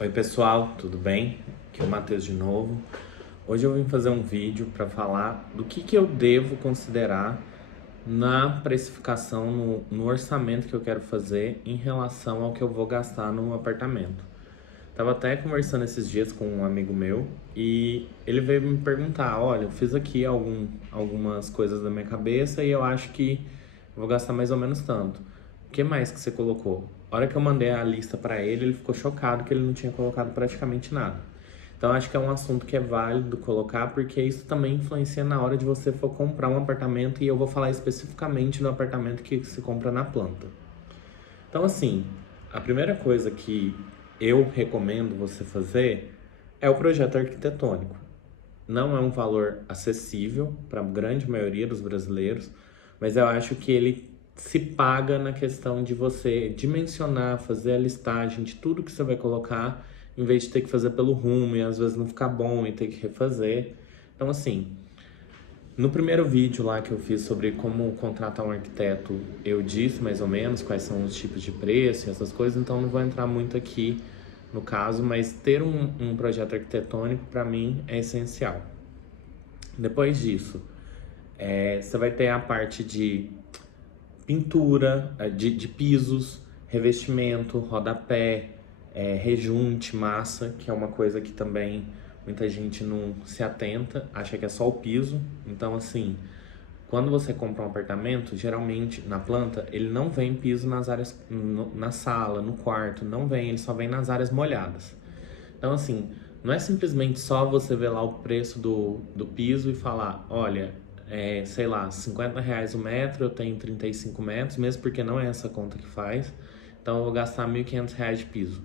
Oi pessoal, tudo bem? Aqui é o Matheus de novo. Hoje eu vim fazer um vídeo para falar do que eu devo considerar na precificação, no orçamento que eu quero fazer em relação ao que eu vou gastar no apartamento. Tava até conversando esses dias com um amigo meu e ele veio me perguntar, olha, eu fiz aqui algumas coisas da minha cabeça e eu acho que eu vou gastar mais ou menos tanto. O que mais que você colocou? A hora que eu mandei a lista para ele, ele ficou chocado que ele não tinha colocado praticamente nada. Então acho que é um assunto que é válido colocar porque isso também influencia na hora de você for comprar um apartamento e eu vou falar especificamente no apartamento que se compra na planta. Então, assim, a primeira coisa que eu recomendo você fazer é o projeto arquitetônico. Não é um valor acessível para a grande maioria dos brasileiros, mas eu acho que ele se paga na questão de você dimensionar, fazer a listagem de tudo que você vai colocar, em vez de ter que fazer pelo rumo e às vezes não ficar bom e ter que refazer. Então, assim, no primeiro vídeo lá que eu fiz sobre como contratar um arquiteto, eu disse mais ou menos quais são os tipos de preço e essas coisas, então não vou entrar muito aqui no caso, mas ter um projeto arquitetônico para mim é essencial. Depois disso, você vai ter a parte de pintura, de pisos, revestimento, rodapé, rejunte, massa, que é uma coisa que também muita gente não se atenta, acha que é só o piso. Então, assim, quando você compra um apartamento, geralmente na planta, ele não vem piso nas áreas, na sala, no quarto, não vem, ele só vem nas áreas molhadas. Então, assim, não é simplesmente só você ver lá o preço do piso e falar, olha, sei lá, R$ 50 o metro, eu tenho 35 metros, mesmo porque não é essa conta que faz, então eu vou gastar R$ 1.500 de piso.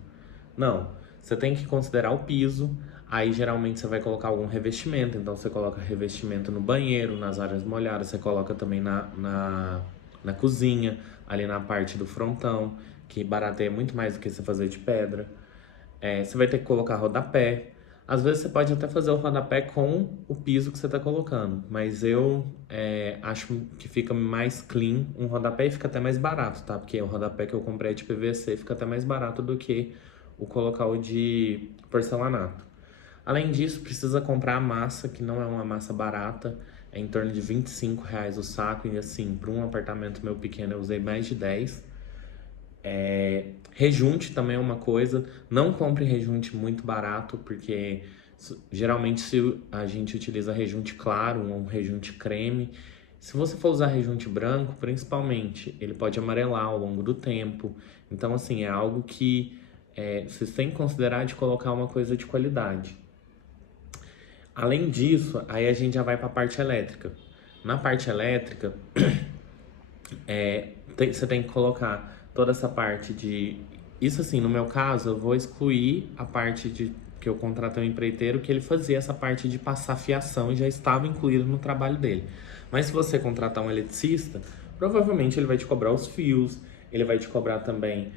Não, você tem que considerar o piso, aí geralmente você vai colocar algum revestimento, então você coloca revestimento no banheiro, nas áreas molhadas, você coloca também na cozinha, ali na parte do frontão, que barateia muito mais do que você fazer de pedra. Você vai ter que colocar rodapé. Às vezes você pode até fazer o rodapé com o piso que você está colocando, mas eu acho que fica mais clean um rodapé e fica até mais barato, tá? Porque o rodapé que eu comprei de PVC fica até mais barato do que o colocar o de porcelanato. Além disso, precisa comprar a massa, que não é uma massa barata, é em torno de R$ 25 o saco, e assim, para um apartamento meu pequeno eu usei mais de 10. Rejunte também é uma coisa. Não compre rejunte muito barato, porque geralmente se a gente utiliza rejunte claro ou um rejunte creme, se você for usar rejunte branco, principalmente, ele pode amarelar ao longo do tempo. Então, assim, é algo que vocês têm que considerar de colocar uma coisa de qualidade. Além disso, aí a gente já vai para a parte elétrica. Na parte elétrica, você tem que colocar toda essa parte de. Isso assim, no meu caso, eu vou excluir a parte de que eu contratei um empreiteiro que ele fazia essa parte de passar fiação e já estava incluído no trabalho dele. Mas se você contratar um eletricista, provavelmente ele vai te cobrar os fios, ele vai te cobrar também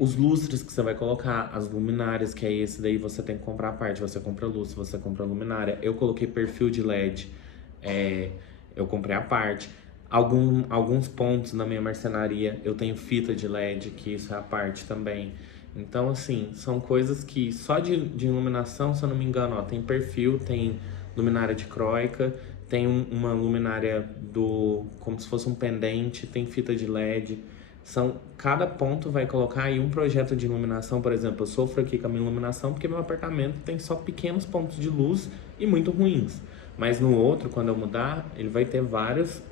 os lustres que você vai colocar, as luminárias, que é esse daí você tem que comprar a parte, você compra luz, você compra luminária. Eu coloquei perfil de LED, eu comprei a parte. Alguns pontos na minha marcenaria eu tenho fita de LED, que isso é a parte também. Então, assim, são coisas que só de iluminação, se eu não me engano, ó, tem perfil, tem luminária de croica, tem uma luminária como se fosse um pendente, tem fita de LED. Cada ponto vai colocar aí um projeto de iluminação. Por exemplo, eu sofro aqui com a minha iluminação porque meu apartamento tem só pequenos pontos de luz e muito ruins. Mas no outro, quando eu mudar, ele vai ter várias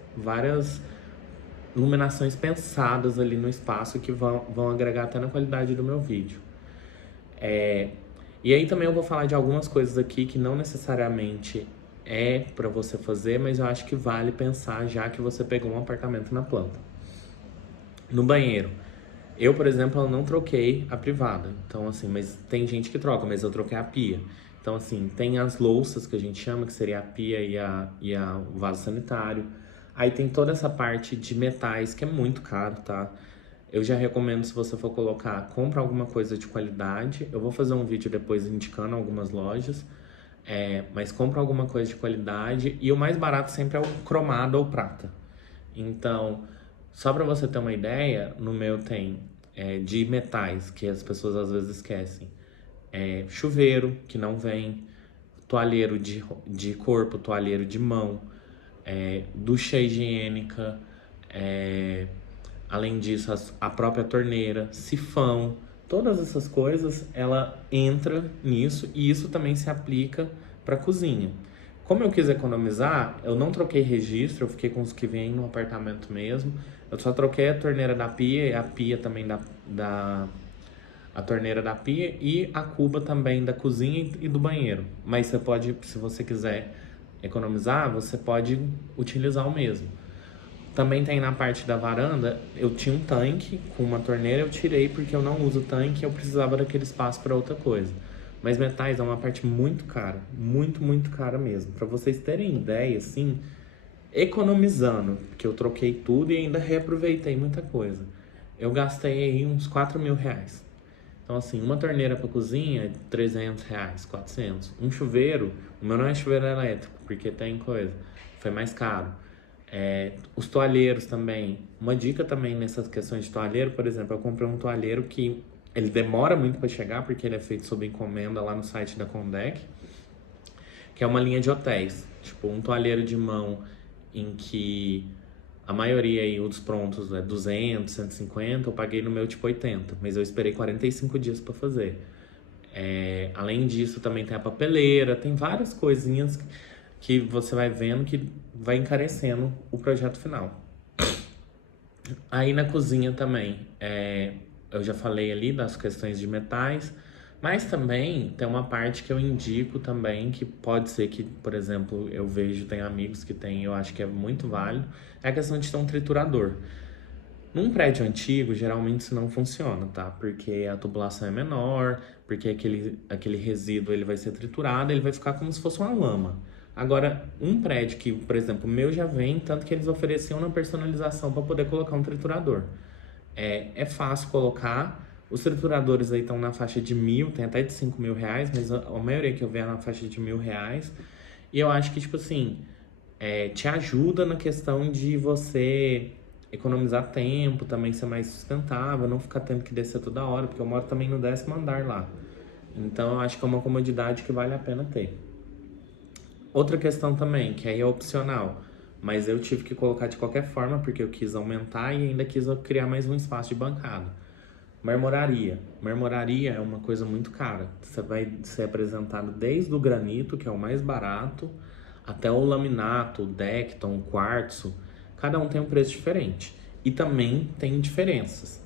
iluminações pensadas ali no espaço que vão agregar até na qualidade do meu vídeo. E aí também eu vou falar de algumas coisas aqui que não necessariamente é para você fazer, mas eu acho que vale pensar já que você pegou um apartamento na planta. No banheiro, eu, por exemplo, eu não troquei a privada. Então, assim, mas tem gente que troca, mas eu troquei a pia. Então, assim, tem as louças que a gente chama, que seria a pia o vaso sanitário. Aí tem toda essa parte de metais, que é muito caro, tá? Eu já recomendo, se você for colocar, compra alguma coisa de qualidade. Eu vou fazer um vídeo depois indicando algumas lojas. Mas compra alguma coisa de qualidade. E o mais barato sempre é o cromado ou prata. Então, só para você ter uma ideia, no meu tem de metais, que as pessoas às vezes esquecem. chuveiro que não vem, toalheiro de corpo, toalheiro de mão, ducha higiênica, além disso, a própria torneira, sifão, todas essas coisas, ela entra nisso e isso também se aplica para cozinha. Como eu quis economizar, eu não troquei registro, eu fiquei com os que vêm no apartamento mesmo. Eu só troquei a torneira da pia e a pia também a torneira da pia e a cuba também da cozinha e do banheiro. Mas você pode, se você quiser economizar, você pode utilizar o mesmo. Também tem na parte da varanda, eu tinha um tanque com uma torneira, eu tirei porque eu não uso tanque, eu precisava daquele espaço para outra coisa. Mas metais é uma parte muito cara, muito, muito cara mesmo. Para vocês terem ideia, assim, economizando, porque eu troquei tudo e ainda reaproveitei muita coisa. Eu gastei aí uns 4 mil reais. Então, assim, uma torneira para cozinha, 300 reais, 400. Um chuveiro, o meu não é chuveiro elétrico, porque tem coisa, foi mais caro. Os toalheiros também. Uma dica também nessas questões de toalheiro, por exemplo, eu comprei um toalheiro que ele demora muito para chegar, porque ele é feito sob encomenda lá no site da Condec, que é uma linha de hotéis. Tipo, um toalheiro de mão em que a maioria aí, os prontos, é 200, 150, eu paguei no meu tipo 80, mas eu esperei 45 dias para fazer. Além disso, também tem a papeleira, tem várias coisinhas que você vai vendo que vai encarecendo o projeto final. Aí na cozinha também, eu já falei ali das questões de metais, mas também tem uma parte que eu indico também, que pode ser que, por exemplo, eu vejo, tem amigos que tem, eu acho que é muito válido, é a questão de ter um triturador. Num prédio antigo, geralmente isso não funciona, tá? Porque a tubulação é menor, porque aquele resíduo ele vai ser triturado, ele vai ficar como se fosse uma lama. Agora, um prédio que, por exemplo, o meu já vem, tanto que eles ofereciam na personalização para poder colocar um triturador. É fácil colocar, os trituradores aí estão na faixa de 1.000, tem até de 5 mil reais, mas a maioria que eu vejo é na faixa de 1.000 reais. E eu acho que, tipo assim, te ajuda na questão de você economizar tempo, também ser mais sustentável, não ficar tendo que descer toda hora, porque eu moro também no 10º andar lá. Então eu acho que é uma comodidade que vale a pena ter. Outra questão também, que aí é opcional, mas eu tive que colocar de qualquer forma, porque eu quis aumentar e ainda quis criar mais um espaço de bancada. Marmoraria. Marmoraria é uma coisa muito cara. Você vai ser apresentado desde o granito, que é o mais barato, até o laminato, o Decton, o quartzo. Cada um tem um preço diferente. E também tem diferenças.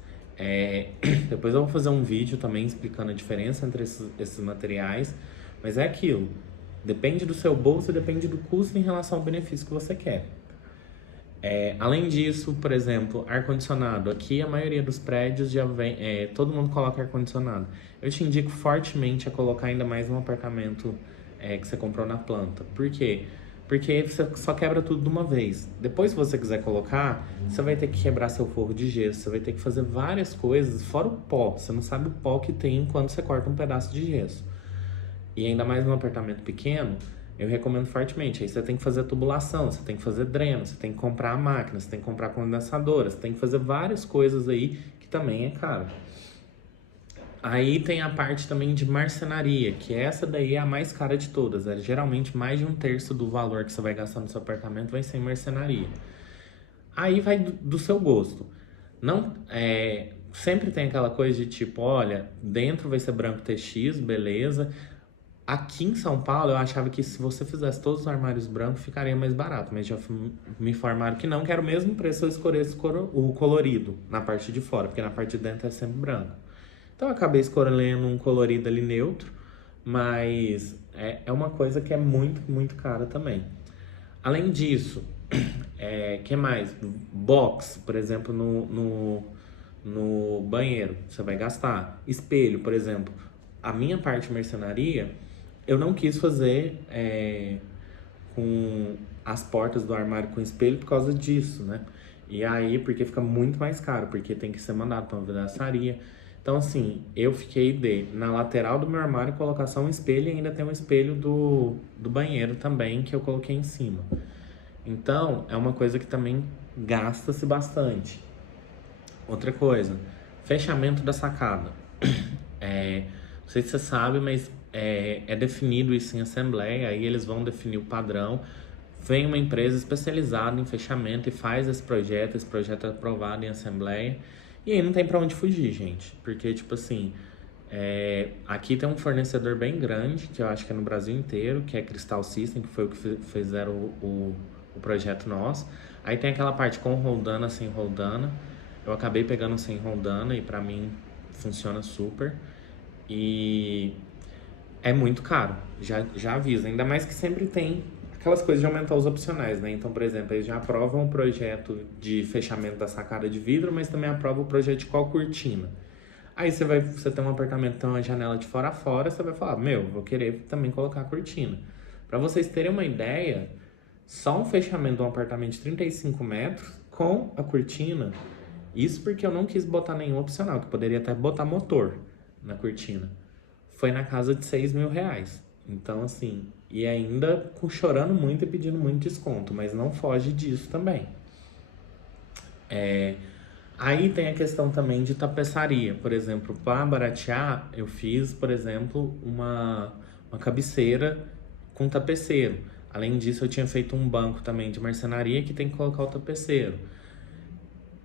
Depois eu vou fazer um vídeo também explicando a diferença entre esses materiais. Mas é aquilo. Depende do seu bolso e depende do custo em relação ao benefício que você quer. Além disso, por exemplo, ar-condicionado. Aqui a maioria dos prédios já vem, todo mundo coloca ar-condicionado. Eu te indico fortemente a colocar ainda mais no apartamento que você comprou na planta. Por quê? Porque você só quebra tudo de uma vez. Depois, se você quiser colocar, você vai ter que quebrar seu forro de gesso, você vai ter que fazer várias coisas, fora o pó. Você não sabe o pó que tem quando você corta um pedaço de gesso. E ainda mais num apartamento pequeno, eu recomendo fortemente. Aí você tem que fazer tubulação, você tem que fazer dreno, você tem que comprar a máquina, você tem que comprar a condensadora, você tem que fazer várias coisas aí que também é caro. Aí tem a parte também de marcenaria, que essa daí é a mais cara de todas. Geralmente mais de 1/3 do valor que você vai gastar no seu apartamento vai ser em marcenaria. Aí vai do seu gosto. Não, sempre tem aquela coisa de tipo, olha, dentro vai ser branco TX, beleza. Aqui em São Paulo, eu achava que se você fizesse todos os armários brancos, ficaria mais barato. Mas já me informaram que não, que era o mesmo preço se eu escolhesse o colorido na parte de fora, porque na parte de dentro é sempre branco. Então eu acabei escolhendo um colorido ali neutro, mas é uma coisa que é muito, muito cara também. Além disso, que mais? Box, por exemplo, no banheiro, você vai gastar. Espelho, por exemplo. A minha parte de marcenaria, eu não quis fazer com as portas do armário com espelho por causa disso, né? E aí, porque fica muito mais caro, porque tem que ser mandado para uma vidraçaria. Então, assim, eu fiquei na lateral do meu armário, colocar só um espelho e ainda tem um espelho do banheiro também, que eu coloquei em cima. Então, é uma coisa que também gasta-se bastante. Outra coisa, fechamento da sacada. sei se você sabe, mas é definido isso em assembleia, aí eles vão definir o padrão. Vem uma empresa especializada em fechamento e faz esse projeto é aprovado em assembleia. E aí não tem pra onde fugir, gente. Porque, tipo assim, aqui tem um fornecedor bem grande, que eu acho que é no Brasil inteiro, que é Crystal System, que foi o que fizeram o projeto nosso. Aí tem aquela parte com roldana, sem roldana. Eu acabei pegando sem roldana e pra mim funciona super. E é muito caro, já aviso. Ainda mais que sempre tem aquelas coisas de aumentar os opcionais, né? Então, por exemplo, eles já aprovam o projeto de fechamento da sacada de vidro, mas também aprovam o projeto de qual cortina. Aí você tem um apartamento, tem uma janela de fora a fora, você vai falar, meu, vou querer também colocar a cortina. Para vocês terem uma ideia, só um fechamento de um apartamento de 35 metros com a cortina, isso porque eu não quis botar nenhum opcional, que poderia até botar motor na cortina. Foi na casa de R$ 6.000. Então, assim, e ainda chorando muito e pedindo muito desconto, mas não foge disso também. Aí tem a questão também de tapeçaria. Por exemplo, para baratear, eu fiz, por exemplo, uma cabeceira com tapeceiro. Além disso, eu tinha feito um banco também de marcenaria que tem que colocar o tapeceiro.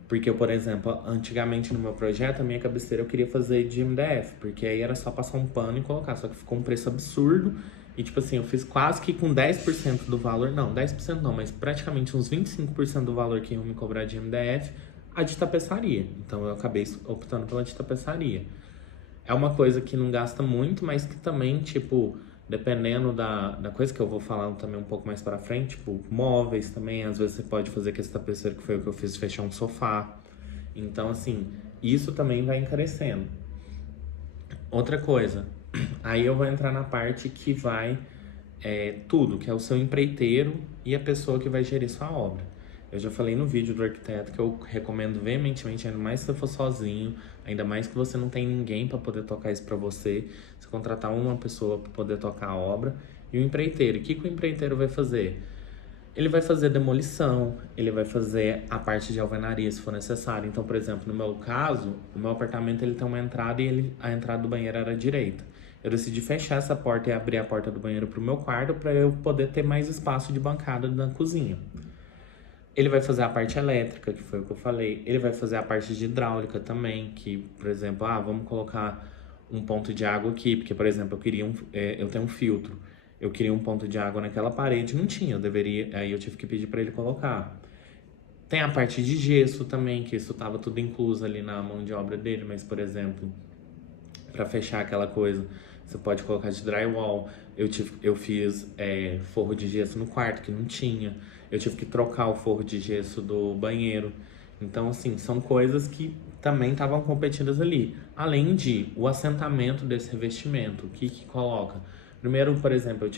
Porque eu, por exemplo, antigamente no meu projeto, a minha cabeceira eu queria fazer de MDF, porque aí era só passar um pano e colocar, só que ficou um preço absurdo. E tipo assim, eu fiz quase que com 10% do valor, não, 10% não, mas praticamente uns 25% do valor que iam me cobrar de MDF, a de tapeçaria. Então eu acabei optando pela de tapeçaria. É uma coisa que não gasta muito, mas que também, tipo, dependendo da coisa que eu vou falar também um pouco mais pra frente, tipo, móveis também, às vezes você pode fazer com esse tapeceiro que foi o que eu fiz, fechar um sofá. Então, assim, isso também vai encarecendo. Outra coisa, aí eu vou entrar na parte que vai tudo, que é o seu empreiteiro e a pessoa que vai gerir sua obra. Eu já falei no vídeo do arquiteto que eu recomendo veementemente, ainda mais se você for sozinho, ainda mais que você não tem ninguém para poder tocar isso para você, você contratar uma pessoa para poder tocar a obra. E o empreiteiro, o que o empreiteiro vai fazer? Ele vai fazer demolição, ele vai fazer a parte de alvenaria se for necessário. Então, por exemplo, no meu caso, o meu apartamento ele tem uma entrada e a entrada do banheiro era à direita. Eu decidi fechar essa porta e abrir a porta do banheiro para o meu quarto para eu poder ter mais espaço de bancada na cozinha. Ele vai fazer a parte elétrica, que foi o que eu falei. Ele vai fazer a parte de hidráulica também, que, por exemplo, vamos colocar um ponto de água aqui, porque, por exemplo, eu tenho um filtro. Eu queria um ponto de água naquela parede, não tinha, aí eu tive que pedir para ele colocar. Tem a parte de gesso também, que isso estava tudo incluso ali na mão de obra dele, mas, por exemplo, para fechar aquela coisa, você pode colocar de drywall. Eu fiz forro de gesso no quarto, que não tinha. Eu tive que trocar o forro de gesso do banheiro. Então, assim, são coisas que também estavam competidas ali. Além de o assentamento desse revestimento, o que coloca? Primeiro, por exemplo,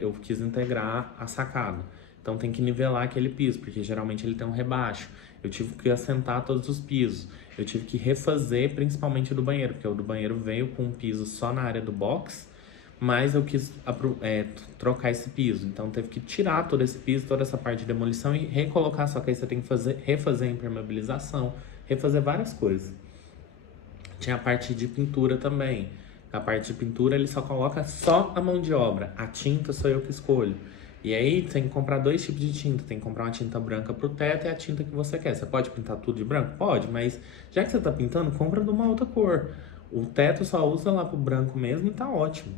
eu quis integrar a sacada. Então tem que nivelar aquele piso, porque geralmente ele tem um rebaixo. Eu tive que assentar todos os pisos. Eu tive que refazer principalmente o do banheiro, porque o do banheiro veio com um piso só na área do box, mas eu quis trocar esse piso. Então teve que tirar todo esse piso, toda essa parte de demolição e recolocar, só que aí você tem que refazer a impermeabilização, refazer várias coisas. Tinha a parte de pintura também. A parte de pintura ele só coloca só a mão de obra. A tinta sou eu que escolho. E aí tem que comprar dois tipos de tinta. Tem que comprar uma tinta branca pro teto e a tinta que você quer. Você pode pintar tudo de branco? Pode, mas já que você tá pintando, compra de uma outra cor. O teto só usa lá pro branco mesmo e tá ótimo.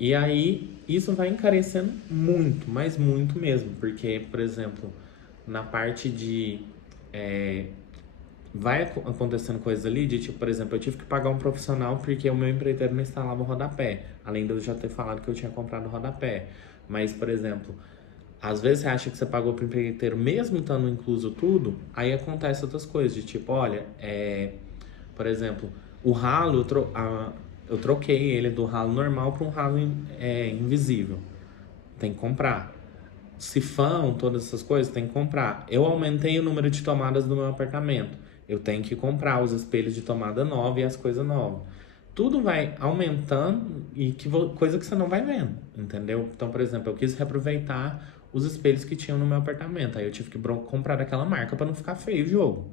E aí isso vai encarecendo muito, mas muito mesmo. Porque, por exemplo, na parte de vai acontecendo coisas ali de tipo, por exemplo, eu tive que pagar um profissional porque o meu empreiteiro não instalava o rodapé, além de eu já ter falado que eu tinha comprado o rodapé. Mas, por exemplo, às vezes você acha que você pagou pro empreiteiro mesmo estando incluso tudo, aí acontece outras coisas, de tipo, olha, por exemplo, o ralo, eu troquei ele do ralo normal para um ralo invisível. Tem que comprar. Sifão, todas essas coisas, tem que comprar. Eu aumentei o número de tomadas do meu apartamento. Eu tenho que comprar os espelhos de tomada nova e as coisas novas. Tudo vai aumentando e coisa que você não vai vendo, entendeu? Então, por exemplo, eu quis reaproveitar os espelhos que tinham no meu apartamento. Aí eu tive que comprar daquela marca para não ficar feio o jogo.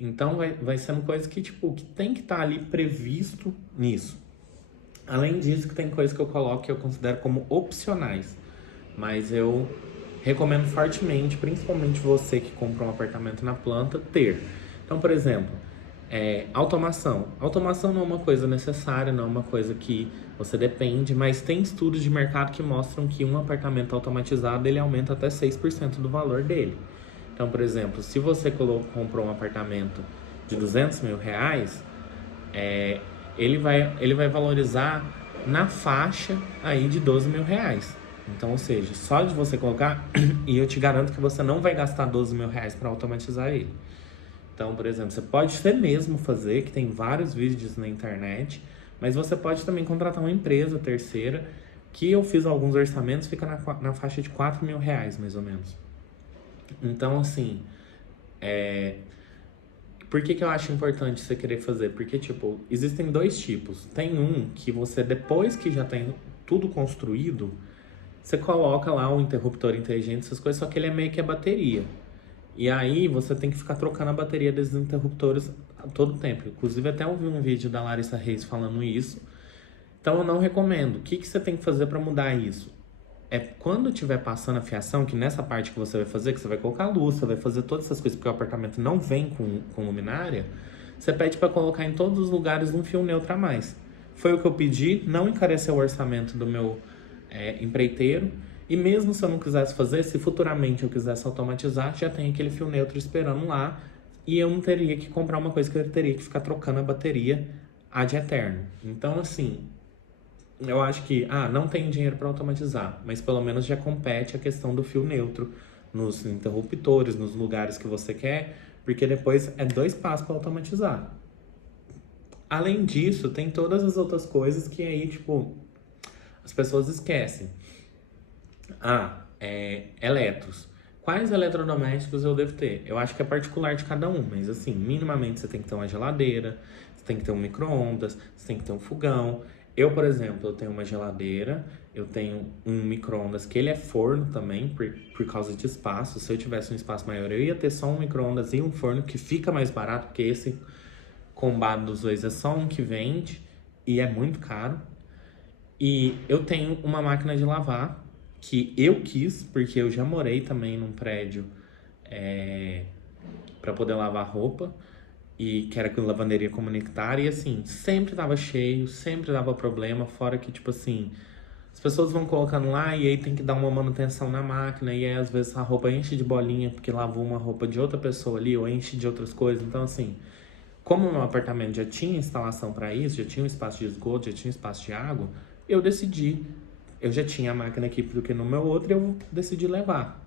Então vai sendo coisa que, tipo, que tem que estar ali previsto nisso. Além disso, que tem coisas que eu coloco que eu considero como opcionais, mas eu recomendo fortemente, principalmente você que compra um apartamento na planta, ter. Então, por exemplo, automação. Automação não é uma coisa necessária, não é uma coisa que você depende, mas tem estudos de mercado que mostram que um apartamento automatizado ele aumenta até 6% do valor dele. Então, por exemplo, se você comprou um apartamento de R$ 200 mil, é, ele vai valorizar na faixa aí de R$ 12 mil. Então, ou seja, só de você colocar, e eu te garanto que você não vai gastar R$ 12 mil para automatizar ele. Então, por exemplo, você pode você mesmo fazer, que tem vários vídeos na internet, mas você pode também contratar uma empresa terceira, que eu fiz alguns orçamentos, fica na faixa de R$ 4 mil, mais ou menos. Então, assim, por que que eu acho importante você querer fazer? Porque, tipo, existem dois tipos. Tem um que você, depois que já tem tudo construído, você coloca lá o interruptor inteligente, essas coisas, só que ele é meio que a bateria. E aí você tem que ficar trocando a bateria desses interruptores a todo tempo. Inclusive, até ouvi um vídeo da Larissa Reis falando isso. Então, eu não recomendo. O que que você tem que fazer para mudar isso? É quando tiver passando a fiação, que nessa parte que você vai fazer, que você vai colocar luz, você vai fazer todas essas coisas, porque o apartamento não vem com luminária, você pede para colocar em todos os lugares um fio neutro a mais. Foi o que eu pedi, não encareceu o orçamento do meu empreiteiro, e mesmo se eu não quisesse fazer, se futuramente eu quisesse automatizar, já tem aquele fio neutro esperando lá, e eu não teria que comprar uma coisa que eu teria que ficar trocando a bateria ad eterno. Então, assim, eu acho que, não tem dinheiro para automatizar, mas pelo menos já compete a questão do fio neutro nos interruptores, nos lugares que você quer, porque depois é 2 passos para automatizar. Além disso, tem todas as outras coisas que aí, tipo, as pessoas esquecem. Eletros. Quais eletrodomésticos eu devo ter? Eu acho que é particular de cada um, mas assim, minimamente você tem que ter uma geladeira, você tem que ter um micro-ondas, você tem que ter um fogão. Eu, por exemplo, eu tenho uma geladeira, eu tenho um micro-ondas que ele é forno também, por causa de espaço. Se eu tivesse um espaço maior, eu ia ter só um micro-ondas e um forno, que fica mais barato, porque esse combado dos dois é só um que vende e é muito caro. E eu tenho uma máquina de lavar que eu quis, porque eu já morei também num prédio para poder lavar roupa, e que era com lavanderia comunitária, e assim, sempre tava cheio, sempre dava problema, fora que, tipo assim, as pessoas vão colocando lá e aí tem que dar uma manutenção na máquina, e aí às vezes a roupa enche de bolinha porque lavou uma roupa de outra pessoa ali, ou enche de outras coisas. Então, assim, como o meu apartamento já tinha instalação para isso, já tinha um espaço de esgoto, já tinha um espaço de água, eu decidi, eu já tinha a máquina aqui porque no meu outro eu decidi levar.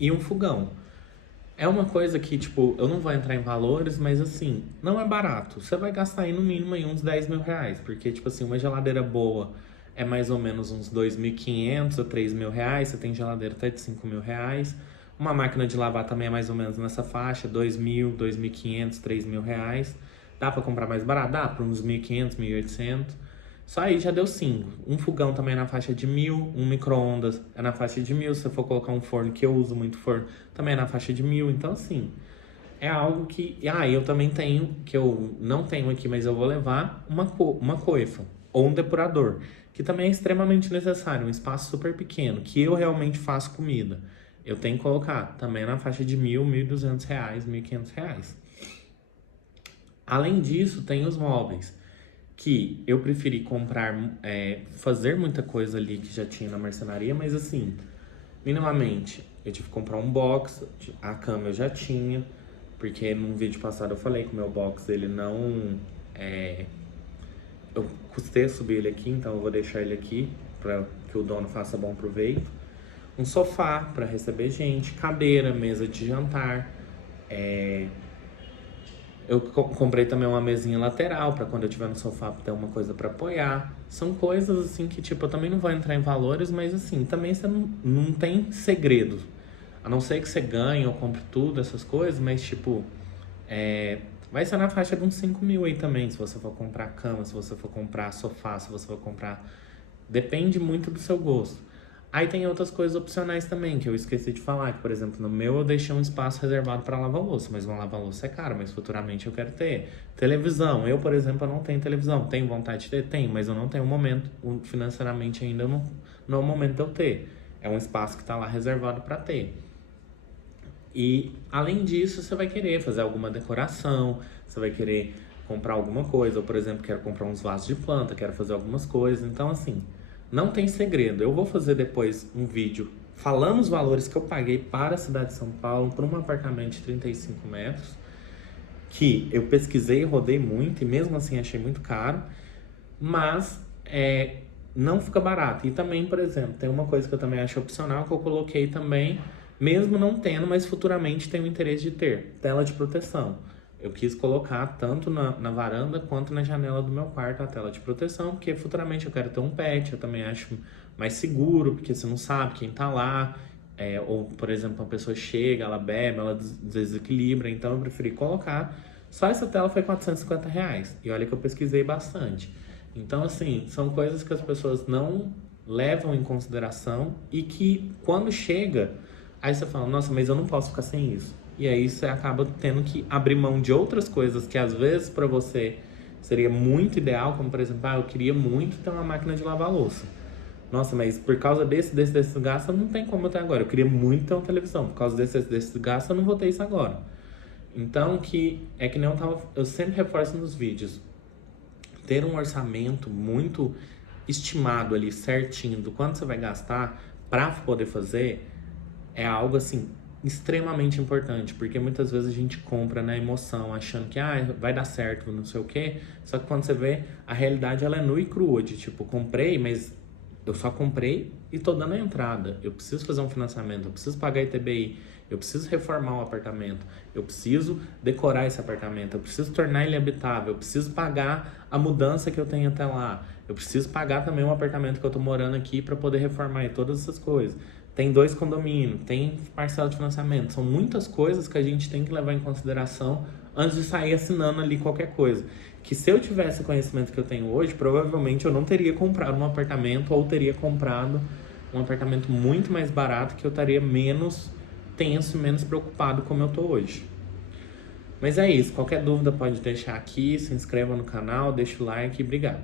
E um fogão. É uma coisa que, tipo, eu não vou entrar em valores, mas assim, não é barato. Você vai gastar aí no mínimo aí uns R$ 10 mil, porque, tipo assim, uma geladeira boa é mais ou menos uns 2.500 a R$ 3.000. Você tem geladeira até de R$ 5.000. Uma máquina de lavar também é mais ou menos nessa faixa, 2.000, 2.500, R$ 3.000. Dá pra comprar mais barato? Dá, por uns 1.500, 1.800. Só aí já deu 5. Um fogão também é na faixa de 1.000, um micro-ondas é na faixa de 1.000. Se você for colocar um forno, que eu uso muito forno, também é na faixa de 1.000. Então, assim, é algo que... eu também tenho, que eu não tenho aqui, mas eu vou levar uma coifa ou um depurador, que também é extremamente necessário, um espaço super pequeno, que eu realmente faço comida. Eu tenho que colocar também na faixa de 1.000, R$ 1.200, R$ 1.500. Além disso, tem os móveis, que eu preferi comprar, fazer muita coisa ali que já tinha na marcenaria, mas assim, minimamente, eu tive que comprar um box, a cama eu já tinha, porque num vídeo passado eu falei que o meu box, ele não, eu custei subir ele aqui, então eu vou deixar ele aqui, para que o dono faça bom proveito. Um sofá para receber gente, cadeira, mesa de jantar, eu comprei também uma mesinha lateral para quando eu tiver no sofá ter uma coisa para apoiar. São coisas assim que, tipo, eu também não vou entrar em valores, mas assim, também você não tem segredo. A não ser que você ganhe ou compre tudo, essas coisas, mas tipo, vai ser na faixa de uns 5.000 aí também, se você for comprar cama, se você for comprar sofá, se você for comprar. Depende muito do seu gosto. Aí tem outras coisas opcionais também, que eu esqueci de falar, que, por exemplo, no meu eu deixei um espaço reservado para lava-louça, mas uma lava-louça é caro, mas futuramente eu quero ter. Televisão, eu, por exemplo, eu não tenho televisão, tenho vontade de ter? Tenho, mas eu não tenho um momento, financeiramente ainda não é o momento de eu ter. É um espaço que está lá reservado para ter. E, além disso, você vai querer fazer alguma decoração, você vai querer comprar alguma coisa, ou, por exemplo, quero comprar uns vasos de planta, quero fazer algumas coisas, então, assim... Não tem segredo. Eu vou fazer depois um vídeo falando os valores que eu paguei para a cidade de São Paulo, para um apartamento de 35 metros, que eu pesquisei, rodei muito e mesmo assim achei muito caro, mas não fica barato. E também, por exemplo, tem uma coisa que eu também acho opcional, que eu coloquei também, mesmo não tendo, mas futuramente tenho interesse de ter, tela de proteção. Eu quis colocar tanto na varanda quanto na janela do meu quarto a tela de proteção, porque futuramente eu quero ter um pet, eu também acho mais seguro, porque você não sabe quem tá lá, ou, por exemplo, uma pessoa chega, ela bebe, ela desequilibra, então eu preferi colocar. Só essa tela foi R$ 450, e olha que eu pesquisei bastante. Então, assim, são coisas que as pessoas não levam em consideração e que quando chega, aí você fala, nossa, mas eu não posso ficar sem isso. E aí você acaba tendo que abrir mão de outras coisas que às vezes para você seria muito ideal, como por exemplo, eu queria muito ter uma máquina de lavar louça. Nossa, mas por causa desse gasto, não tem como eu ter agora. Eu queria muito ter uma televisão. Por causa desse gasto, eu não vou ter isso agora. Então, que nem eu sempre reforço nos vídeos. Ter um orçamento muito estimado ali, certinho, do quanto você vai gastar para poder fazer, é algo assim extremamente importante, porque muitas vezes a gente compra na emoção, achando que vai dar certo, não sei o quê, só que quando você vê, a realidade ela é nua e crua, de tipo, comprei, mas eu só comprei e tô dando a entrada, eu preciso fazer um financiamento, eu preciso pagar ITBI, eu preciso reformar o apartamento, eu preciso decorar esse apartamento, eu preciso tornar ele habitável, eu preciso pagar a mudança que eu tenho até lá, eu preciso pagar também o apartamento que eu tô morando aqui para poder reformar e todas essas coisas. Tem 2 condomínios, tem parcela de financiamento. São muitas coisas que a gente tem que levar em consideração antes de sair assinando ali qualquer coisa. Que se eu tivesse o conhecimento que eu tenho hoje, provavelmente eu não teria comprado um apartamento ou teria comprado um apartamento muito mais barato, que eu estaria menos tenso, menos preocupado como eu tô hoje. Mas é isso. Qualquer dúvida pode deixar aqui, se inscreva no canal, deixa o like e obrigado.